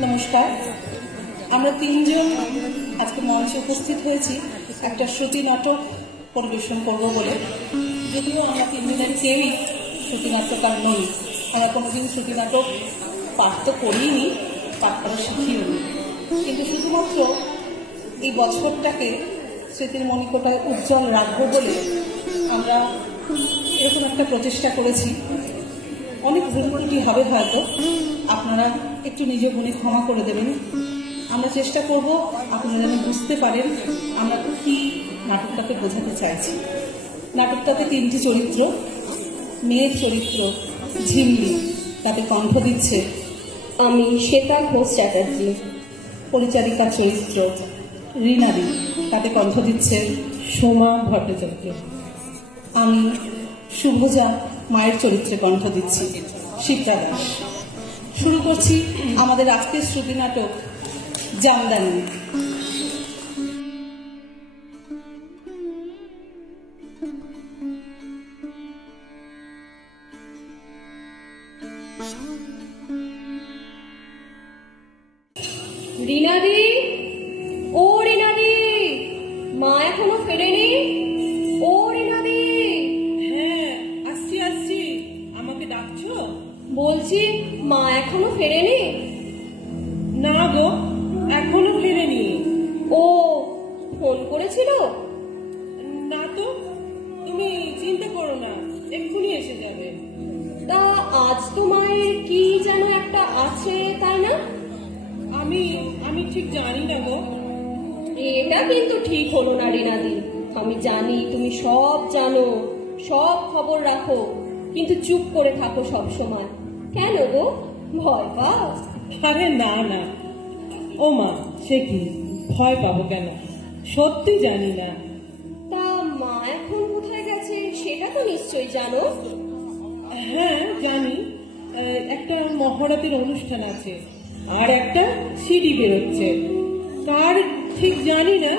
নমস্কার। আমরা তিনজন আজকে মঞ্চে উপস্থিত হয়েছি। একটা শ্রুতি নাটক পরিবেশন করব বলে। যদিও আমরা তিনজনের কেউই শ্রুতি নাট্যকার নই। আমরা কোনোদিন শ্রুতি নাটক পাঠ তো করিনি, পাঠ করা শিখিও কিন্তু শুধুমাত্র এই বছরটাকে স্মৃতির মণিকোটায় উজ্জ্বল রাখব বলে আমরা এরকম একটা প্রচেষ্টা করেছি। অনেক ভুল হবে হয়তো। আপনারা একটু নিজে গুণে ক্ষমা করে দেবেন। আমরা চেষ্টা করব, আপনারা যেন বুঝতে পারেন আমরা কি নাটকটাকে বোঝাতে চাইছি। নাটকটাতে তিনটি চরিত্র, মেয়ের চরিত্র ঝিমলি তাতে কণ্ঠ দিচ্ছে আমি, শ্বেতা ঘোষ চ্যাটার্জি পরিচারিকার চরিত্র রীনাদি তাতে কণ্ঠ দিচ্ছে সোমা ভট্টাচার্য। আমি, শুভজা মায়ের চরিত্রে কণ্ঠ দিচ্ছি, শিপ্রা দাস। শুরু করছি আমাদের আজকের শ্রুতি নাটক জামদানি। রিনাদি ও রিনাদি মা এখনও ফেরেনি? ও রিনাদি। হ্যাঁ আসছি আসছি। আমাকে ডাকছো? বলছি মা এখনও ফেরেনি? না গো, এখনও ফেরেনি। ও, ফোন করেছিল? না তো, তুমি চিন্তা করো না, এক্ষুনি এসে যাবে। তা আজ তো মায়ের কি যেন একটা আছে, তাই না? আমি আমি ঠিক জানি না গো। এটা কিন্তু ঠিক হলো না, রিনাদি। আমি জানি, তুমি সব জানো, সব খবর রাখো, কিন্তু চুপ করে থাকো সব সময়। কেন গো? ভয় পাও? আরে না না। ও মা সে কি? ভয় পাবো কেন? সত্যি জানি না। তা মা এখন কোথায় গেছে? সেটা তো নিশ্চয়ই জানো। হ্যাঁ জানি। একটা মহরাতের অনুষ্ঠান আছে। আর একটা সিডি বেরোচ্ছে। কার ঠিক জানি না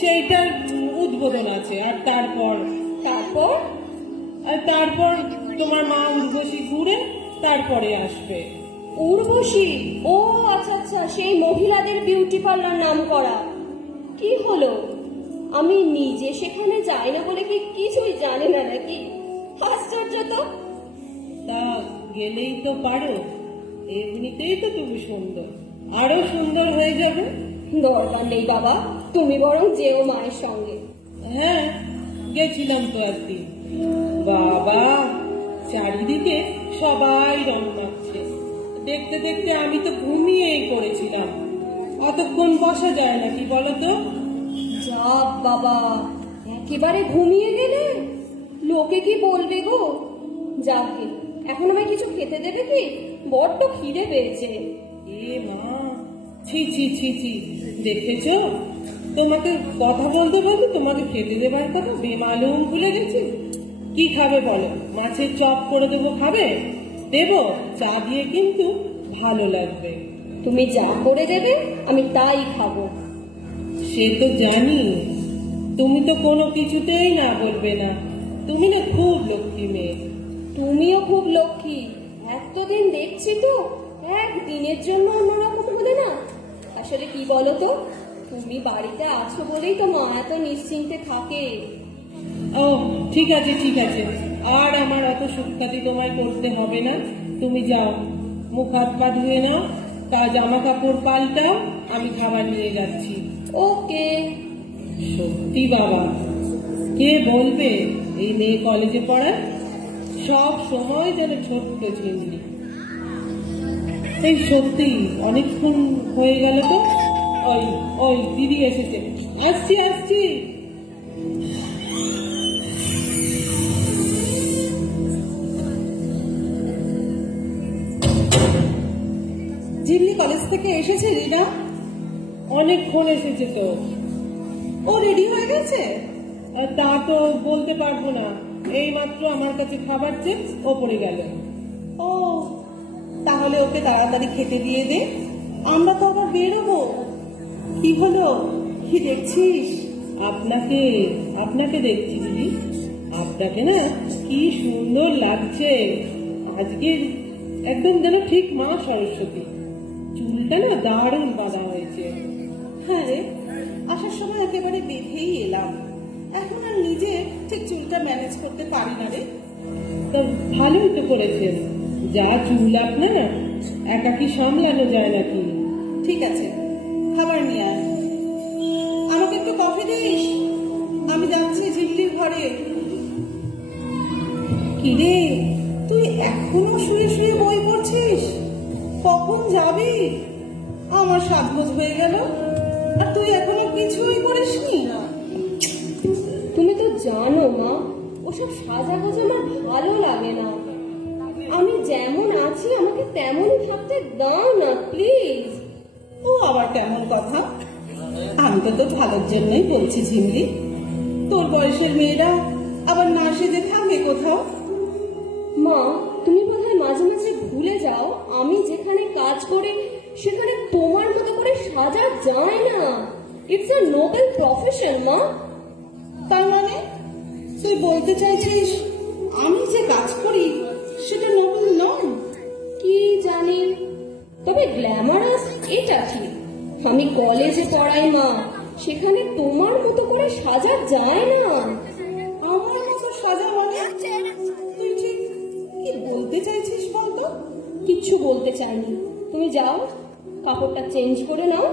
সেইটার উদ্বোধন আছে। আর তারপর? তারপর? আর তারপর তোমার মা উর্বশী ঘুরে তারপরে আসবে। উর্বশী ও আচ্ছা আচ্ছা সেই মহিলাদের বিউটি পার্লার নাম করা। কি হলো? আমি নিজে সেখানে যাই না বলে কি কিছুই জানি না নাকি? আশ্চর্য তো। তা গেলেই তো পারো। এমনিতেই তো তুমি সুন্দর। আরও সুন্দর হয়ে যাবে। দরকার নেই বাবা তুমি বরং যেও মায়ের সঙ্গে। হ্যাঁ গেছিলাম তো একদিন। বাবা! চারিদিকে সবাই রং মাখছে। দেখতে দেখতে আমি তো ঘুমিয়েই পড়েছিলাম। অতক্ষণ বসা যায় না কি বলো তো যা বাবা একেবারে ঘুমিয়ে গেলে? লোকে কি বলবে গো? যাকে এখন আমায় কিছু খেতে দেবে কি? বড্ড খিদে পেয়েছে। এ মা ছি ছি ছি ছি দেখেছ? তোমাকে কথা বলতে বলতে তোমাকে খেতে দেবার কথা বেমালুম ভুলে গেছি। কি খাবে বলো? মাছের চপ করে দেবো খাবে? দেবো। চা দিয়ে কিন্তু ভালো লাগবে। তুমি যা করে দেবে আমি তাই খাব। সে তো জানি। তুমি তো কোনো কিছুতেই না বলবে না। তুমি না খুব লক্ষ্মী মেয়ে। তুমিও খুব লক্ষ্মী। এতদিন দেখছি তো একদিনের জন্য অন্যরকম হলে না। আসলে কি বলো তো? তুমি বাড়িতে আছো বলেই তো মা এত নিশ্চিন্তে থাকে। ও ঠিক আছে ঠিক আছে। আর আমার অত সুখ্যাতি তোমায় করতে হবে না। তুমি যাও মুখ হাত পা ধুয়ে নাও তা জামা কাপড় পাল্টাও আমি খাবার নিয়ে যাচ্ছি। ওকে। সত্যি বাবা। কে বলবে এই মেয়ে কলেজে পড়ায় সব সময় যেন ছোট্ট ঝিমলি এই সত্যি অনেকক্ষণ হয়ে গেল তো? ওই ওই দিদি এসেছে। আসছি আসছি। ঝিমলি কলেজ থেকে এসেছে রিনা? অনেকক্ষণ এসেছে তো। ও রেডি হয়ে গেছে? তা তো বলতে পারব না। এই মাত্র আমার কাছে খাবার চেয়ে ওপরে গেল। ও, তাহলে ওকে তাড়াতাড়ি খেতে দিয়ে দে। আমরা তো আবার বেরোবো। কি হলো? কি দেখছিস? আপনাকে আপনাকে দেখছি, দিদি। আপনাকে না কি সুন্দর লাগছে। আজকে একদম যেন ঠিক মা সরস্বতী। চুলটা না দারুণ বাঁধা হয়েছে? হ্যাঁ রে আসার সময় একেবারে বেঁধেই এলাম। এখন আর নিজে ঠিক চুলটা ম্যানেজ করতে পারি না রে। তা ভালোই তো করেছেন। যা চুল আপনার একাকি সামলানো যায় নাকি? ঠিক আছে খাবার নিয়ে আয়। আমাকে একটু কফি দিস? আমি যাচ্ছি ঝিল্লির ঘরে। কিরে তুই এখনও শুয়ে শুয়ে বই পড়ছিস? কখন যাবি? আমার বছর হয়ে গেল। আর তুই এখনও কিছুই করিসনি? তুমি তো জানো মা ওসব সাজা গোজা আমার ভালো লাগে না। আমি যেমন আছি আমাকে তেমনই থাকতে দাও না প্লিজ ও আবার কেমন কথা? আমি তো তোর ভালোর জন্যই বলছি ঝিমলি। তোর বয়সের মেয়েরা আবার না সেজে থাকে কোথাও? মা তুমি বোধহয় মাঝে মাঝে ভুলে যাও আমি যেখানে কাজ করি সেখানে সাজা যায় না। ইটস আ নোবেল প্রফেশন মা। তার মানে তুই বলতে চাইছিস, আমি যে কাজ করি, সেটা নবল নয়? কি জানি। তবে গ্ল্যামারাস এটা ঠিক। আমি কলেজে পড়াই, মা। সেখানে তোমার মতো করে সাজা যায় না। আমার মতো সাজা মানে? তুই ঠিক কি বলতে চাইছিস বলতো? কিচ্ছু বলতে চাইনি। তুমি যাও। কাপড়টা চেঞ্জ করে নাও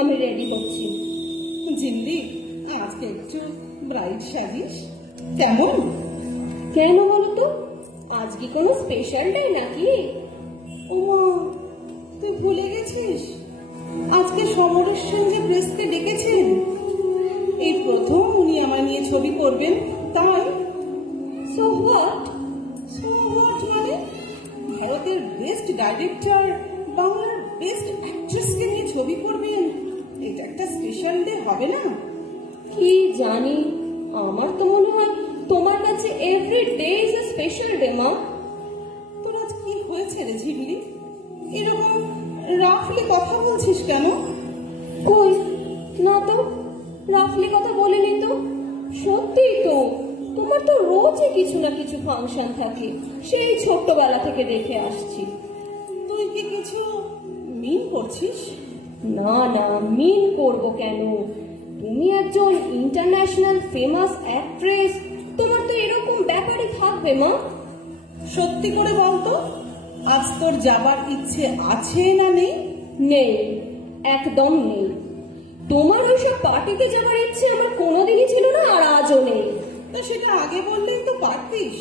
আমি রেডি হচ্ছি ঝিল্লি আজকে একটু ব্রাইট সাজিস। কেমন? কেন বলো তো আজ কি কোনো স্পেশাল ডে নাকি? ওমা তুই ভুলে গেছিস? আজকে সমরের সঙ্গে প্রেসকে ডেকেছেন? এই প্রথম উনি আমার নিয়ে ছবি করবেন তাই? সো হোয়াট So what মানে? ভারতের বেস্ট ডাইরেক্টর বাংলার বেস্ট অ্যাক্ট্রেসকে নিয়ে ছবি করবেন? এটা একটা স্পেশাল ডে হবে না? কি জানি আমার তো মনে হয় তোমার কাছে every day is a special day মা। তোর আজ কি হয়েছে রে ঝিমলি এরকম রাফলি কথা বলছিস কেন? কই? না তো রাফলি কথা বলিনি তো। সত্যিই তো তোমার তো রোজই কিছু না কিছু ফাংশন থাকে। সেই ছোট্টবেলা থেকে দেখে আসছি। করছিস না না মিন করব কেন? তুমি একজন ইন্টারন্যাশনাল ফেমাস অ্যাক্ট্রেস তোমার তো এরকম ব্যাপারে থাকবে, মা। সত্যি করে বলতো আজ তোর যাবার ইচ্ছে আছে না নেই? নেই, একদম নেই। তোমার ওইসব পার্টিতে যাবার ইচ্ছে আমার কোনোদিনই ছিল না, আর আজও নেই। তা সেটা আগে বললেই তো পারতিস।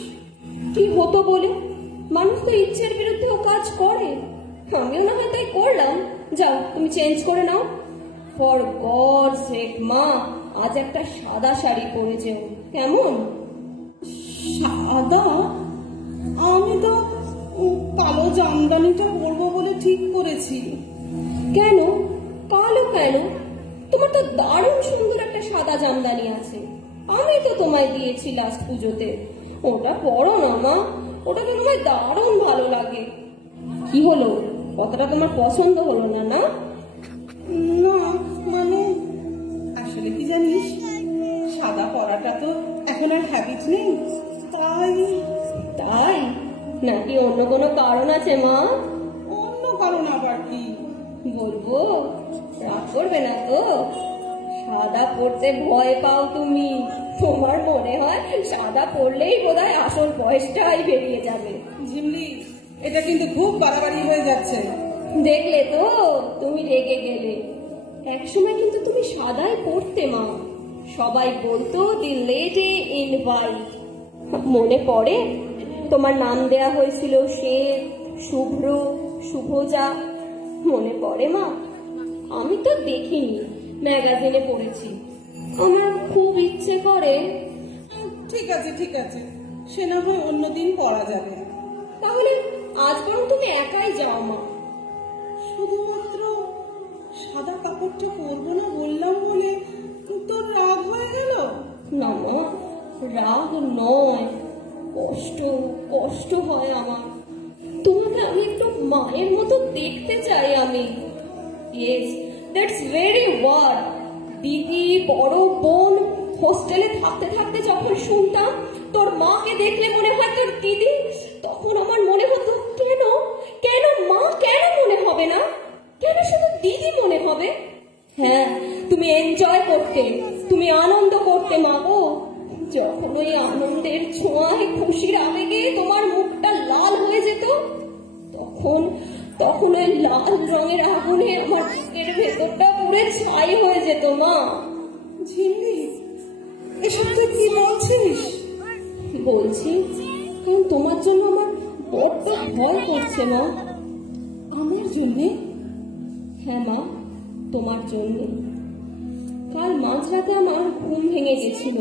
কি হতো বলে? মানুষ তো ইচ্ছের বিরুদ্ধেও কাজ করে। আমিও না হয় তাই করলাম। যাও, তুমি চেঞ্জ করে নাও। ফর গড সেক মা, আজ একটা সাদা শাড়ি পরে যেও কেমন? সাদা? আমি তো কালো জামদানিটা পরবো বলে ঠিক করেছি। কেন? কালো কেন? তোমার তো দারুণ সুন্দর একটা সাদা জামদানি আছে। আমি তো তোমায় দিয়েছি লাস্ট পুজোতে। ওটা পরো না, মা। ওটা তো তোমায় দারুণ ভালো লাগে। কি হলো? কতটা তোমার পছন্দ হলো না না? না মানে আসলে কি জানিস? সাদা পরাটা তো এখন আর হ্যাবিট নেই। তাই। তাই? নাকি অন্য কোনো কারণ আছে মা? অন্য কারণ আবার কি? বলব রাগ করবে না তো। সাদা পড়তে ভয় পাও তুমি। তোমার মনে হয় সাদা পড়লেই বোধহয় আসল বয়সটাই বেরিয়ে যাবে। ঝিমলি এটা কিন্তু খুব বাড়াবাড়ি হয়ে যাচ্ছে। দেখলে তো তুমি রেগে গেলে। একসময় কিন্তু তুমি সাদাই পড়তে মা। সবাই বলতো দি লেডি ইন হোয়াইট। মনে পড়ে তোমার নাম দেয়া হয়েছিল শ্বেত শুভ্র শুভজা। মনে পড়ে মা? আমি তো দেখিনি ম্যাগাজিনে পড়েছি। আমার খুব ইচ্ছে করে। ঠিক আছে ঠিক আছে। সে না হয় অন্যদিন পড়া যাবে। তাহলে আজ বরং তুমি একাই যাও, মা। শুধুমাত্র সাদা কাপড়টা পরবো না বললাম বলে তোর রাগ হয়ে গেল? না, মা, রাগ নয়। কষ্ট কষ্ট হয় আমার। তোমাকে আমি একটু মায়ের মতো দেখতে চাই আমি। ইয়েস দ্যাটস ভেরি ওয়ার্ড দিদি, বড় বোন হোস্টেলে থাকতে থাকতে যখন শুনতাম তোর মাকে দেখলে মনে হয় তোর দিদি, তখন আমার মনে হতো মা কেন মনে হবে না? কেন শুধু দিদি মনে হবে? হ্যাঁ তুমি এনজয় করতে, তুমি আনন্দ করতে মাগো যখন ওই আনন্দের ছোঁয়ায় খুশির আবেগে তোমার মুখটা লাল হয়ে যেত, তখন তখন ওই লাল রঙের আগুনে আমার বুকের ভেতরটা পুরে ছাই হয়ে যেত মা। ঝিমলি এসব তুই কি বলছিস? বলছি, কারণ তোমার জন্য আমার বড্ড ভয় করছে মা। আমার জন্যে হ্যাঁ মা তোমার জন্য। কাল মাঝরাতে আমার ঘুম ভেঙে গেছিল।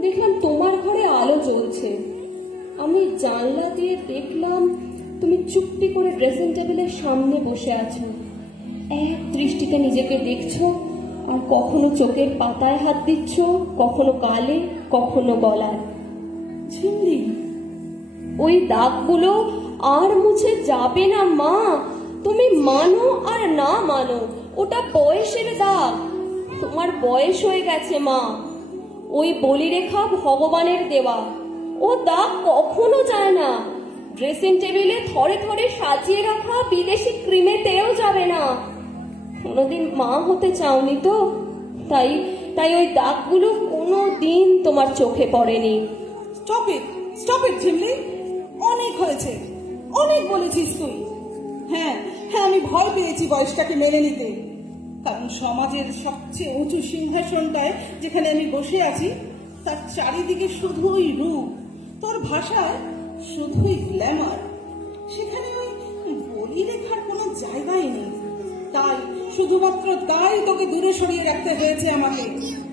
দেখলাম তোমার ঘরে আলো জ্বলছে। আমি জানলা দিয়ে দেখলাম তুমি চুপটি করে ড্রেসিং টেবিলের সামনে বসে আছো। এক দৃষ্টিতে নিজেকে দেখছ আর কখনো চোখের পাতায় হাত দিচ্ছ, কখনো গালে কখনো গলায়। ঝিমলি ওই দাগগুলো আর মুছে যাবে না, মা। তুমি মানো আর না মানো, ওটা বয়সের দাগ। তোমার বয়স হয়ে গেছে, মা। ওই বলিরেখা ভগবানের দেওয়া। ও দাগ কখনো যায় না। ড্রেসিং টেবিলে থরে থরে সাজিয়ে রাখা বিদেশি ক্রিমেতেও যাবে না। কোনোদিন মা হতে চাওনি তো। তাই তাই ওই দাগগুলো কোনো দিন তোমার চোখে পড়েনি। Stop it stop it Jhimli অনেক হয়েছে। অনেক বলেছিস তুই। হ্যাঁ হ্যাঁ আমি ভয় পেয়েছি বয়সটাকে মেনে নিতে। কারণ সমাজের সবচেয়ে উঁচু সিংহাসনটায় যেখানে আমি বসে আছি, তার চারিদিকে শুধুই রূপ। তোর ভাষায় শুধুই গ্ল্যামার সেখানে ওই বলি রেখার কোনো জায়গাই নেই। তাই শুধুমাত্র তাই তোকে দূরে সরিয়ে রাখতে হয়েছে আমাকে।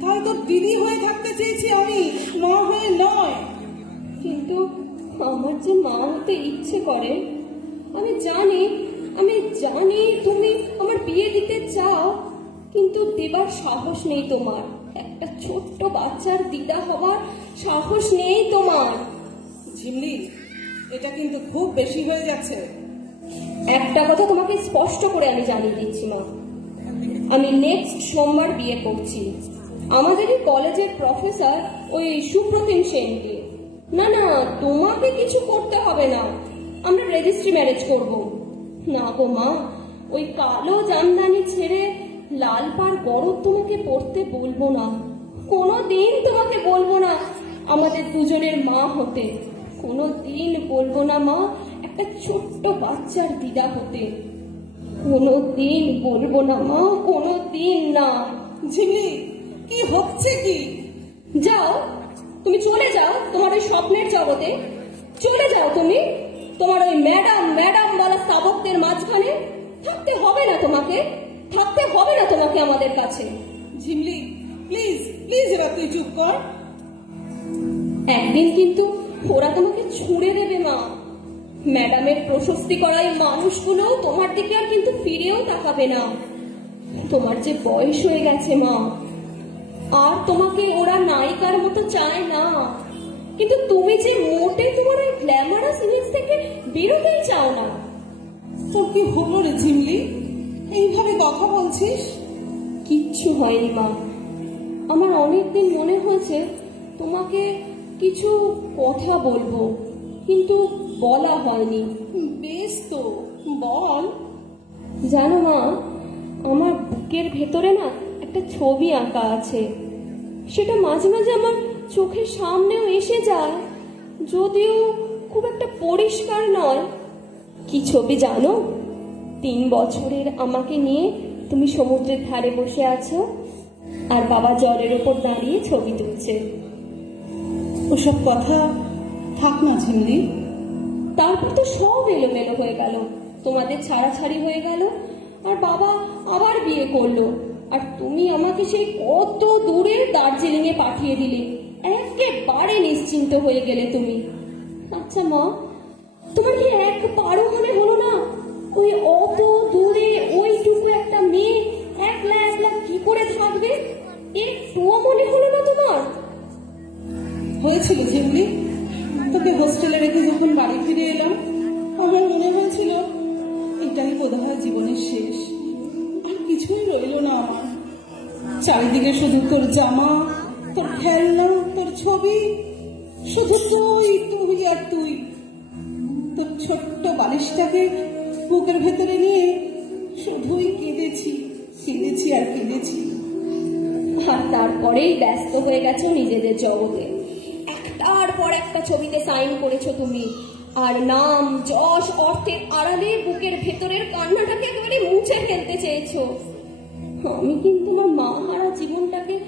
তাই তোর দিদি হয়ে থাকতে চেয়েছি আমি, মা হয়ে নয়। কিন্তু আমার যে মা হতে ইচ্ছে করে আমি জানি আমি জানি তুমি আমার বিয়ে দিতে চাও কিন্তু দেবার সাহস নেই তোমার। একটা ছোট্ট বাচ্চার দিদা হবার সাহস নেই তোমার। ঝিমলি এটা কিন্তু খুব বেশি হয়ে যাচ্ছে। একটা কথা তোমাকে স্পষ্ট করে আমি জানিয়ে দিচ্ছি মা। আমি নেক্সট সোমবার বিয়ে করছি। আমাদেরই কলেজের প্রফেসর ওই সুপ্রতিম সেনকে। না না তোমাকে কিছু করতে হবে না। আমরা রেজিস্ট্রি ম্যারেজ করব। না গো মা, ওই কালো জামদানি ছেড়ে লাল পাড় গরব তোমাকে পড়তে বলব না। কোনো দিন তোমাকে বলব না আমাদের দুজনের মা হতে। কোনো দিন বলব না মা, একটা ছোট্ট বাচ্চার দিদা হতে। কোনো দিন বলব না মা কোনো দিন না। ঝিমলি কি হচ্ছে কি? যাও, তুমি চলে যাও তোমার ওই স্বপ্নের জগতে। চলে যাও তুমি। তোমার ওই ম্যাডাম ম্যাডাম বলা স্থাবকদের মাঝখানে থাকতে হবে না তোমাকে থাকতে হবে না তোমাকে আমাদের কাছে। ঝিমলি প্লিজ প্লিজ এবার তুই চুপ কর। একদিন কিন্তু ওরা তোমাকে ছুঁড়ে দেবে মা। ম্যাডামের প্রশস্তি করা এই মানুষগুলো তোমার দিকে আর কিন্তু ফিরেও তাকাবে না। তোমার যে বয়স হয়ে গেছে মা আর তোমাকে ওরা নায়িকার মতো চায় না। কিন্তু তুমি যে মোটে তোমার ওই গ্ল্যামারাস ইমেজ থেকে বেরোতেই চাও না। তোর কি হলো রে ঝিমলি? এইভাবে কথা বলছিস? কিচ্ছু হয়নি মা। আমার অনেকদিন মনে হয়েছে তোমাকে কিছু কথা বলব কিন্তু বলা হয়নি। বেশ তো বল। জানো মা আমার বুকের ভেতরে না একটা ছবি আঁকা আছে। সেটা মাঝে মাঝে আমার চোখের সামনেও এসে যায় যদিও খুব একটা পরিষ্কার নয়। কি ছবি জানো? তিন বছরের আমাকে নিয়ে তুমি সমুদ্রের ধারে বসে আছো আর বাবা জলের ওপর দাঁড়িয়ে ছবি তুলছে। ওসব কথা থাক না ঝিমলি। তারপর তো সব এলোমেলো হয়ে গেল। তোমাদের ছাড়াছাড়ি হয়ে গেল আর বাবা আবার বিয়ে করল। আর তুমি আমাকে সেই কত দূরে দার্জিলিং এ পাঠিয়ে দিলে। একেবারে নিশ্চিন্ত হয়ে গেলে তুমি। আচ্ছা মা, তোমার কি একবারও মনে হলো না? ওই অত দূরে ওইটুকু একটা মেয়ে একলা একলা কি করে থাকবে? একটুও মনে হলো না তোমার। হয়েছিল ঝিমলি, তোকে হোস্টেলে রেখে যখন বাড়ি ফিরে এলাম, আমার মনে হয়েছিল এটাই বোধহয় জীবনের শেষ। আর কিছুই রইল না আমার। চারিদিকে শুধু তোর জামা তোর খেলনা তোর ছবি? শুধু তুই তুই আর তুই। তোর ছোট্ট বালিশটাকে বুকের ভেতরে নিয়ে শুধুই কেঁদেছি কেঁদেছি আর কেঁদেছি। তারপরেই ব্যস্ত হয়ে গেছো নিজেদের জগতে। একটার পর একটা ছবিতে সাইন করেছ তুমি। আর নাম, যশ, অর্থের আড়ালে বুকের ভেতরের কান্নাটাকে একেবারে মুছে ফেলতে চেয়েছো। আমি কিন্তু আমার মা হারা জীবনটাকে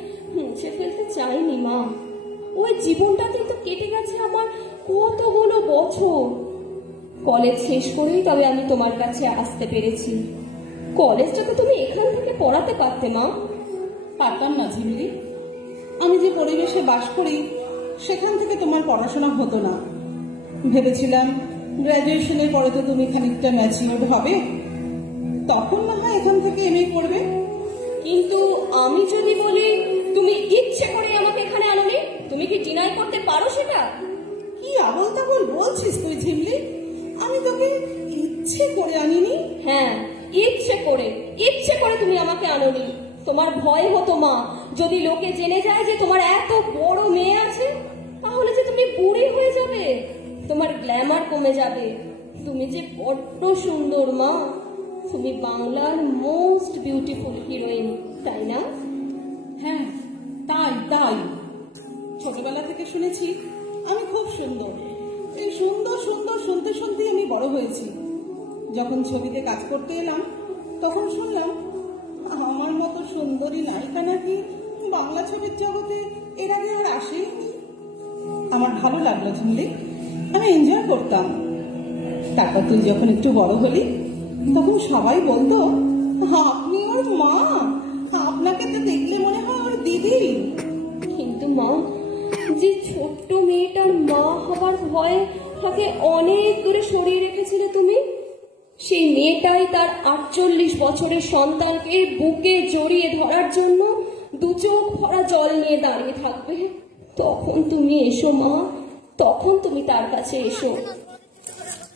মুছে ফেলতে চাইনি, মা। ওই জীবনটাতে তো কেটে গেছে আমার কতগুলো বছর। কলেজ শেষ করেই তবে আমি তোমার কাছে আসতে পেরেছি। কলেজটাকে তুমি এখান থেকে পড়াতে পারতে, মা। পারতাম না ঝিমলি আমি যে পরিবেশে বাস করি, সেখান থেকে তোমার পড়াশোনা হতো না। ভেবেছিলাম গ্র্যাজুয়েশনের পরে তো তুমি খানিকটা ম্যাচিওর্ড হবে। তখন না হয় এখান থেকে এমএ করবে। কিন্তু আমি যদি বলি তুমি ইচ্ছে করে আমাকে এখানে আনোনি? তুমি কি ডিনাই করতে পারো সেটা? কি আবল তাবল বলছিস তুই ঝিমলি আমি তোকে ইচ্ছে করে আনিনি। হ্যাঁ ইচ্ছে করে ইচ্ছে করে তুমি আমাকে আনোনি। তোমার ভয় হতো মা। যদি লোকে জেনে যায় যে তোমার এত বড় মেয়ে আছে তাহলে যে তুমি বুড়ি হয়ে যাবে। তোমার গ্ল্যামার কমে যাবে। তুমি যে বড্ড সুন্দর মা। তুমি বাংলার মোস্ট বিউটিফুল হিরোইন তাই না? তাই। ছোটবেলা থেকে শুনেছি, আমি খুব সুন্দর। এই সুন্দর সুন্দর, শুনতে শুনতেই আমি বড় হয়েছি। যখন ছবিতে কাজ করতে এলাম, তখন শুনলাম, আমার মতো সুন্দরী নায়িকা নাকি বাংলা ছবির জগতে এর আগে আর আসেইনি আমার ভালো লাগল ঝুমলি আমি এনজয় করতাম। তারপর তুই যখন একটু বড় হলি, তখন সবাই বলতো, আপনি ওর মা। ছোট্ট মেয়েটার মা হবার ভয়ে তাকে অনেক দূরে সরিয়ে রেখেছিলে তুমি? সেই মেয়েটাই তার আটচল্লিশ বছরের সন্তানকে বুকে জড়িয়ে ধরার জন্য দু চোখ ভরা জল নিয়ে দাঁড়িয়ে থাকবে। তখন তুমি এসো, মা। তখন তুমি তার কাছে এসো।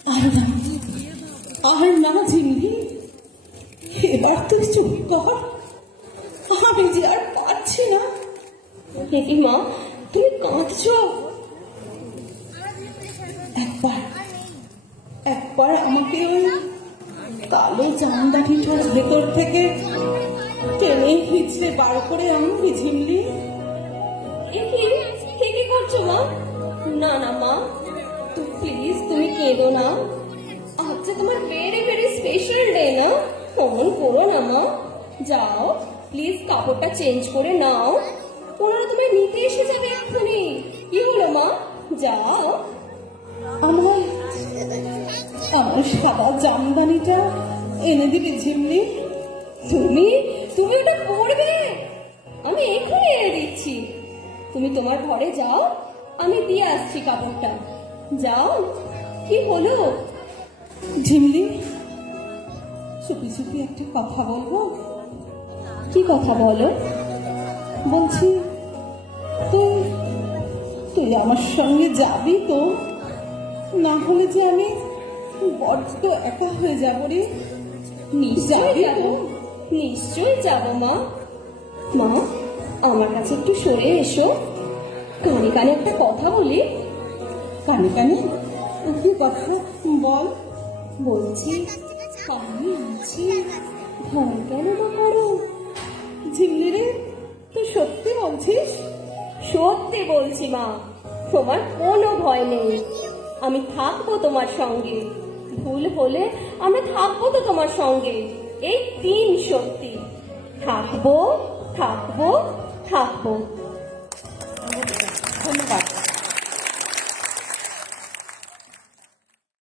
আর না, আর এবার তুই চুপ কর। আমি যে আর পারছি না। দেখি মা তুমি কাঁদছো? একবার একবার আমাকে ওই কালো জামদানিটার ভেতর থেকে টেনে হিচড়ে বার করে আনবি ঝিমলি কি? কে করছ মা? না না মা প্লিজ তুমি কেঁদো না। আজকে তোমার ভেরি ভেরি স্পেশাল ডে না, অমন করো না মা। যাও প্লিজ কাপড়টা চেঞ্জ করে নাও। ওনারা তোমায় নিতে এসে যাবে এক্ষুনি। কি হলো মা? যাও। আমার আমার সাদা জামদানিটা এনে দিবি ঝিমলি তুমি তুমি ওটা পরবে। আমি এক্ষুনি এনে দিচ্ছি। তুমি তোমার ঘরে যাও। আমি দিয়ে আসছি কাপড়টা। যাও। কি হলো? ঝিমলি চুপি চুপি একটা কথা বলব। কি কথা বলো? বলছি তুই তুই আমার সঙ্গে যাবি তো? না হলে যে আমি বড্ড একা হয়ে যাব রে। নিশ্চয়ই যাব নিশ্চয়ই যাব মা। মা আমার কাছে একটু সরে এসো। কানে কানে একটা কথা বলি। কানে কানে? কি কথা? বল। বলছি আমি আছি। ভয় কেন বা করো? ঝিমলি রে। তুই সত্যি বলছিস? সত্যি বলছি, মা। তোমার কোনো ভয় নেই। আমি থাকব তোমার সঙ্গে। ভুল হলে আমি থাকব তো তোমার সঙ্গে। এই তিন সত্যি। থাকব থাকব থাকব। ধন্যবাদ।